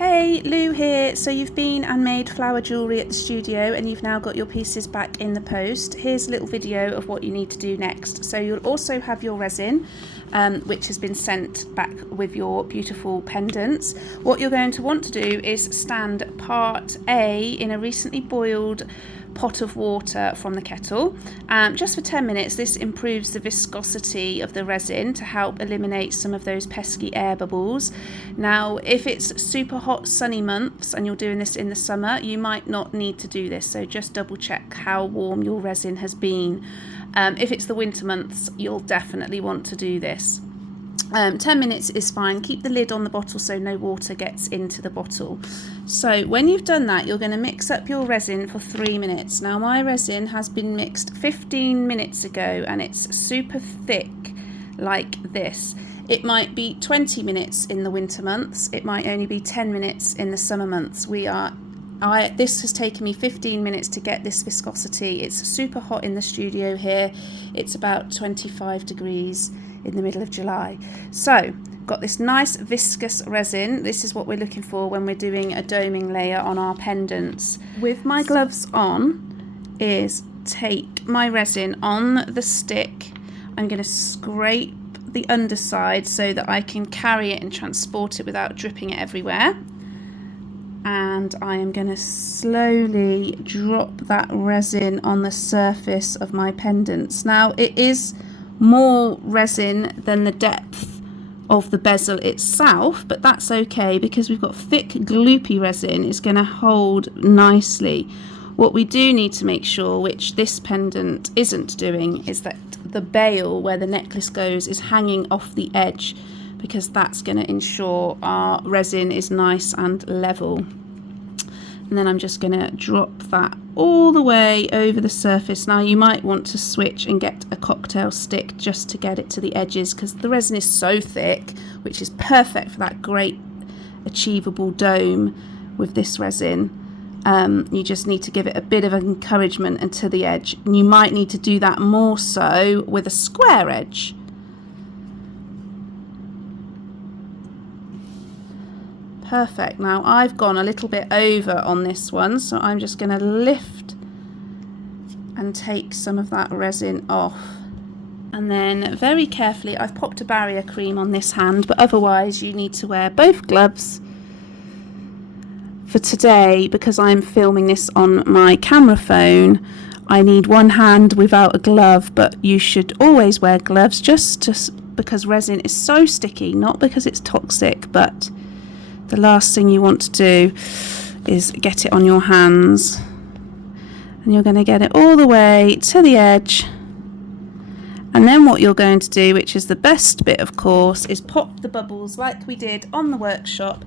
Hey, Lou here. So you've been and made flower jewellery at the studio and you've now got your pieces back in the post. Here's a little video of what you need to do next. So you'll also have your resin, which has been sent back with your beautiful pendants. What you're going to want to do is stand part A in a recently boiled pot of water from the kettle just for 10 minutes. This improves the viscosity of the resin to help eliminate some of those pesky air bubbles. Now if it's super hot sunny months and you're doing this in the summer, you might not need to do this, so just double check how warm your resin has been. If it's the winter months, you'll definitely want to do this. 10 minutes is fine. Keep the lid on the bottle so no water gets into the bottle. So when you've done that, you're going to mix up your resin for 3 minutes. Now my resin has been mixed 15 minutes ago and it's super thick like this. It might be 20 minutes in the winter months. It might only be 10 minutes in the summer months. This has taken me 15 minutes to get this viscosity. It's super hot in the studio here. It's about 25 degrees in the middle of July. So got this nice viscous resin. This is what we're looking for when we're doing a doming layer on our pendants. With my gloves on is take my resin on the stick. I'm going to scrape the underside so that I can carry it and transport it without dripping it everywhere. And I am going to slowly drop that resin on the surface of my pendants. Now it is more resin than the depth of the bezel itself, but that's okay because we've got thick gloopy resin. It's going to hold nicely. What we do need to make sure, which this pendant isn't doing, is that the bail where the necklace goes is hanging off the edge, because that's going to ensure our resin is nice and level. And then I'm just going to drop that all the way over the surface. Now you might want to switch and get a cocktail stick just to get it to the edges, because the resin is so thick, which is perfect for that great achievable dome with this resin. You just need to give it a bit of encouragement and to the edge. And you might need to do that more so with a square edge. Perfect. Now I've gone a little bit over on this one, so I'm just going to lift and take some of that resin off. And then very carefully, I've popped a barrier cream on this hand, but otherwise you need to wear both gloves for today. Because I'm filming this on my camera phone, I need one hand without a glove, but you should always wear gloves because resin is so sticky, not because it's toxic, but the last thing you want to do is get it on your hands. And you're going to get it all the way to the edge. And then what you're going to do, which is the best bit of course, is pop the bubbles like we did on the workshop.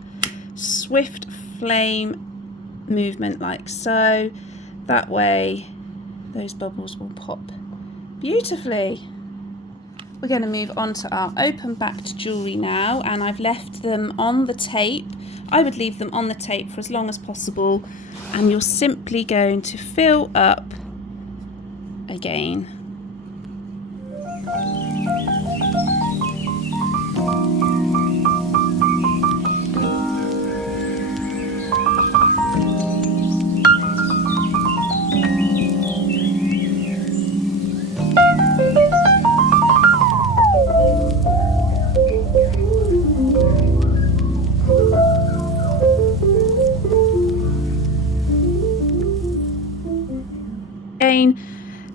Swift flame movement like so. That way those bubbles will pop beautifully. We're going to move on to our open backed jewellery now, and I've left them on the tape. I would leave them on the tape for as long as possible, and you're simply going to fill up again.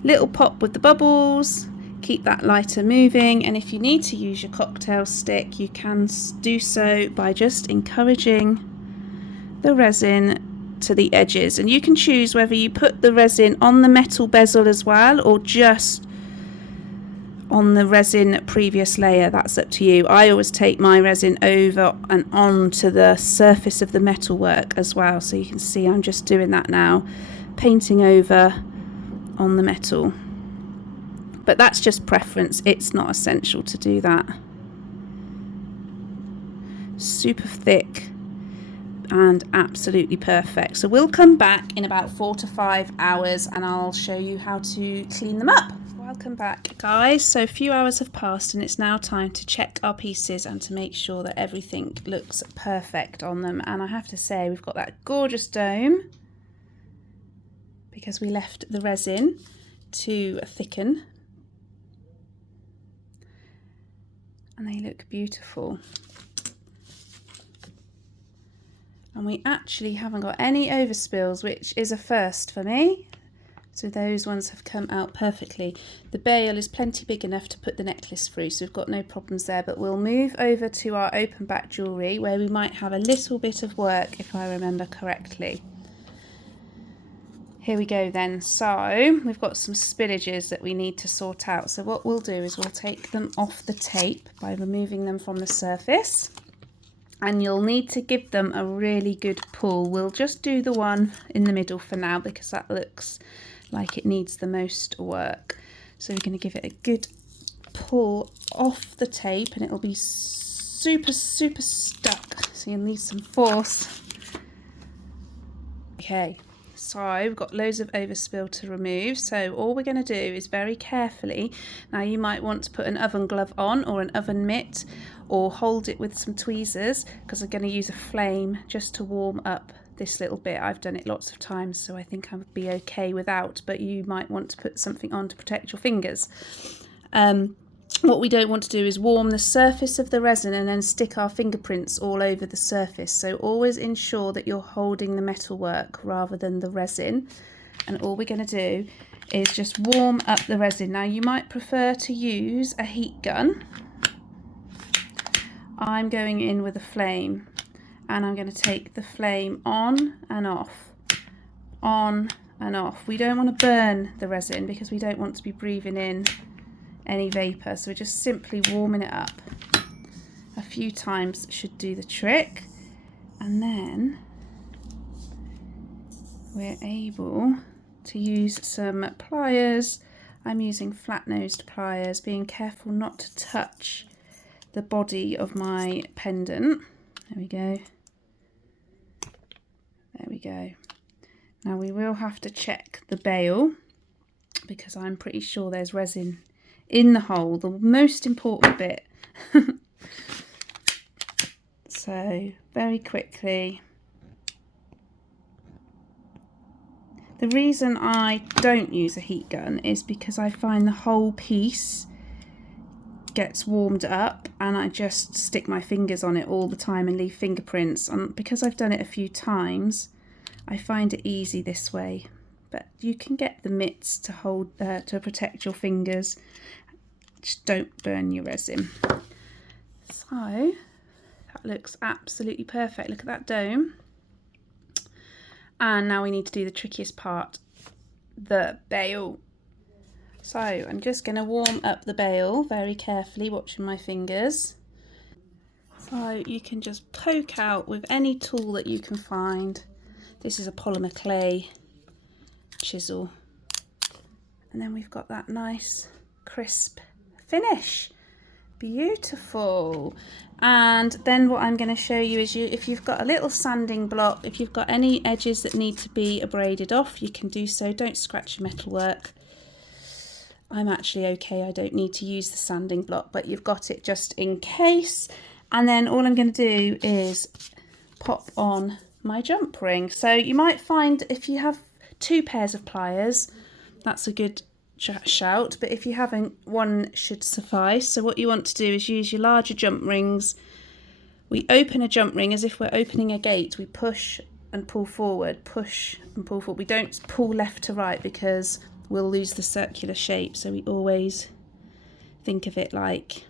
Little pop with the bubbles, keep that lighter moving, and if you need to use your cocktail stick, you can do so by just encouraging the resin to the edges. And you can choose whether you put the resin on the metal bezel as well or just on the resin previous layer. That's up to you. I always take my resin over and on to the surface of the metal work as well, so you can see I'm just doing that now, painting over on the metal. But that's just preference, it's not essential to do that. Super thick and absolutely perfect. So we'll come back in about 4 to 5 hours and I'll show you how to clean them up. Welcome back, guys. So a few hours have passed and it's now time to check our pieces and to make sure that everything looks perfect on them. And I have to say, we've got that gorgeous dome because we left the resin to thicken, and they look beautiful. And we actually haven't got any overspills, which is a first for me. So those ones have come out perfectly. The bail is plenty big enough to put the necklace through, so we've got no problems there. But we'll move over to our open back jewellery where we might have a little bit of work, if I remember correctly. Here we go then. So we've got some spillages that we need to sort out. So what we'll do is we'll take them off the tape by removing them from the surface. And you'll need to give them a really good pull. We'll just do the one in the middle for now because that looks like it needs the most work. So we're going to give it a good pull off the tape and it'll be super stuck, so you'll need some force. Okay, so we've got loads of overspill to remove, so all we're going to do is very carefully, now you might want to put an oven glove on or an oven mitt or hold it with some tweezers because I'm going to use a flame just to warm up this little bit. I've done it lots of times, so I think I would be okay without, but you might want to put something on to protect your fingers. What we don't want to do is warm the surface of the resin and then stick our fingerprints all over the surface. So always ensure that you're holding the metalwork rather than the resin. And all we're going to do is just warm up the resin. Now you might prefer to use a heat gun. I'm going in with a flame. And I'm going to take the flame on and off, on and off. We don't want to burn the resin because we don't want to be breathing in any vapour. So we're just simply warming it up. A few times should do the trick. And then we're able to use some pliers. I'm using flat-nosed pliers, being careful not to touch the body of my pendant. There we go. There we go. Now we will have to check the bail because I'm pretty sure there's resin in the hole, the most important bit. So very quickly. The reason I don't use a heat gun is because I find the whole piece gets warmed up and I just stick my fingers on it all the time and leave fingerprints. And because I've done it a few times, I find it easy this way. But you can get the mitts to hold to protect your fingers. Just don't burn your resin. So that looks absolutely perfect. Look at that dome. And now we need to do the trickiest part, the bail. So I'm just going to warm up the bail very carefully, watching my fingers. So you can just poke out with any tool that you can find. This is a polymer clay chisel. And then we've got that nice crisp finish. Beautiful. And then what I'm going to show you is if you've got a little sanding block, if you've got any edges that need to be abraded off, you can do so. Don't scratch your metalwork. I'm actually okay, I don't need to use the sanding block, but you've got it just in case. And then all I'm going to do is pop on my jump ring. So you might find if you have 2 pairs of pliers, that's a good shout, but if you haven't, 1 should suffice. So what you want to do is use your larger jump rings. We open a jump ring as if we're opening a gate. We push and pull forward, push and pull forward. We don't pull left to right because we'll lose the circular shape, so we always think of it like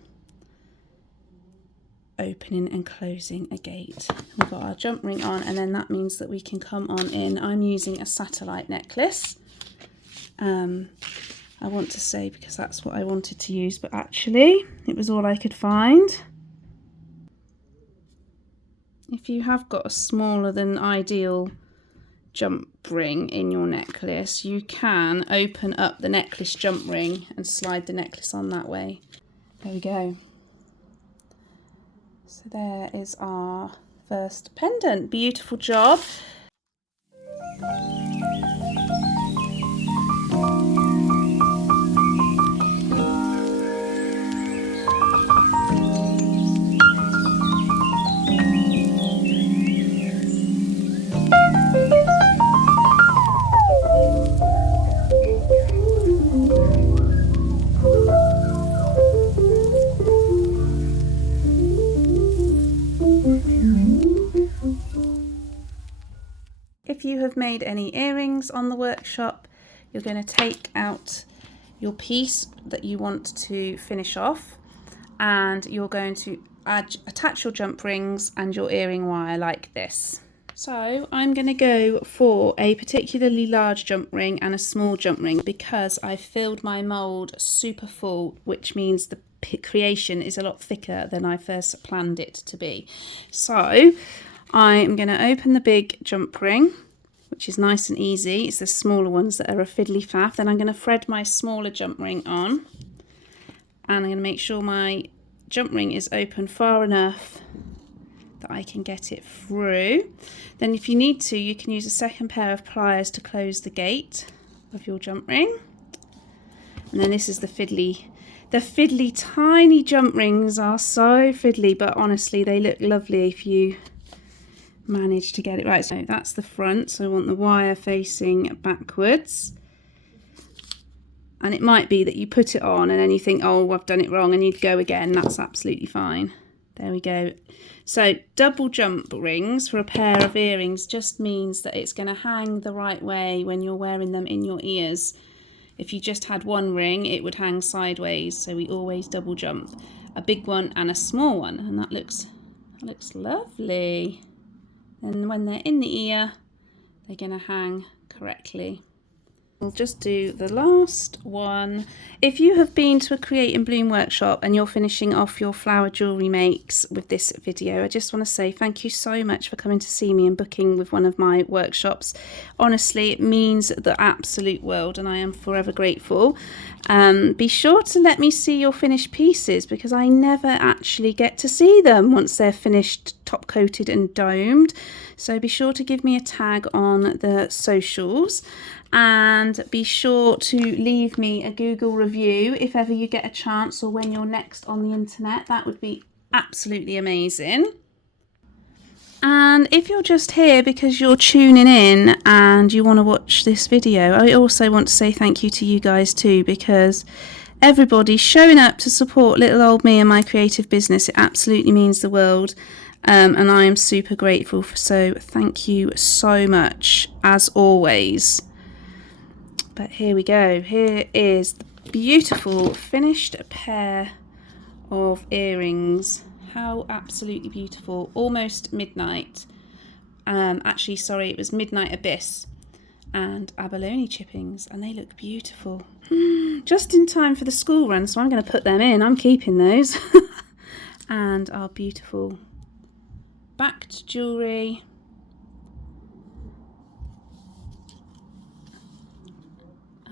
opening and closing a gate. We've got our jump ring on, and then that means that we can come on in. I'm using a satellite necklace. I want to say because that's what I wanted to use, but actually it was all I could find. If you have got a smaller than ideal jump ring in your necklace, you can open up the necklace jump ring and slide the necklace on that way. There we go. So there is our first pendant. Beautiful job. if you have made any earrings on the workshop, you're going to take out your piece that you want to finish off, and you're going to attach your jump rings and your earring wire like this. So I'm going to go for a particularly large jump ring and a small jump ring because I filled my mould super full, which means the creation is a lot thicker than I first planned it to be. So I'm going to open the big jump ring, which is nice and easy. It's the smaller ones that are a fiddly faff. Then I'm going to thread my smaller jump ring on, and I'm going to make sure my jump ring is open far enough that I can get it through. Then if you need to, you can use a second pair of pliers to close the gate of your jump ring. And then this is the fiddly tiny jump rings are so fiddly, but honestly they look lovely if you manage to get it right. So that's the front, so I want the wire facing backwards. And it might be that you put it on and then you think, oh, I've done it wrong, and you'd go again. That's absolutely fine. There we go. So double jump rings for a pair of earrings just means that it's going to hang the right way when you're wearing them in your ears. If you just had one ring, it would hang sideways, so we always double jump. A big one and a small one, and that looks lovely. And when they're in the ear, they're going to hang correctly. We'll just do the last one. If you have been to a Create and Bloom workshop and you're finishing off your flower jewellery makes with this video, I just want to say thank you so much for coming to see me and booking with one of my workshops. Honestly, it means the absolute world and I am forever grateful. Be sure to let me see your finished pieces because I never actually get to see them once they're finished, top coated and domed. So be sure to give me a tag on the socials. And be sure to leave me a Google review if ever you get a chance or when you're next on the internet. That would be absolutely amazing. And if you're just here because you're tuning in and you want to watch this video, I also want to say thank you to you guys too, because everybody's showing up to support little old me and my creative business. It absolutely means the world. And I am super grateful. So thank you so much as always. But here we go. Here is the beautiful finished pair of earrings. How absolutely beautiful. Almost midnight. Actually, sorry, it was midnight abyss and abalone chippings, and they look beautiful. Just in time for the school run, so I'm going to put them in. I'm keeping those. And our beautiful backed jewellery.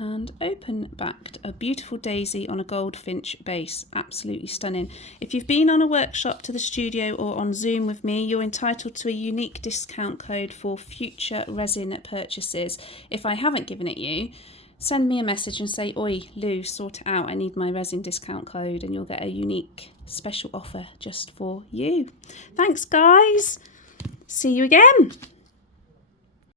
And open backed, a beautiful daisy on a goldfinch base. Absolutely stunning. If you've been on a workshop to the studio or on Zoom with me, you're entitled to a unique discount code for future resin purchases. If I haven't given it you, send me a message and say, oi Lou, sort it out, I need my resin discount code, and you'll get a unique special offer just for you. Thanks guys, see you again.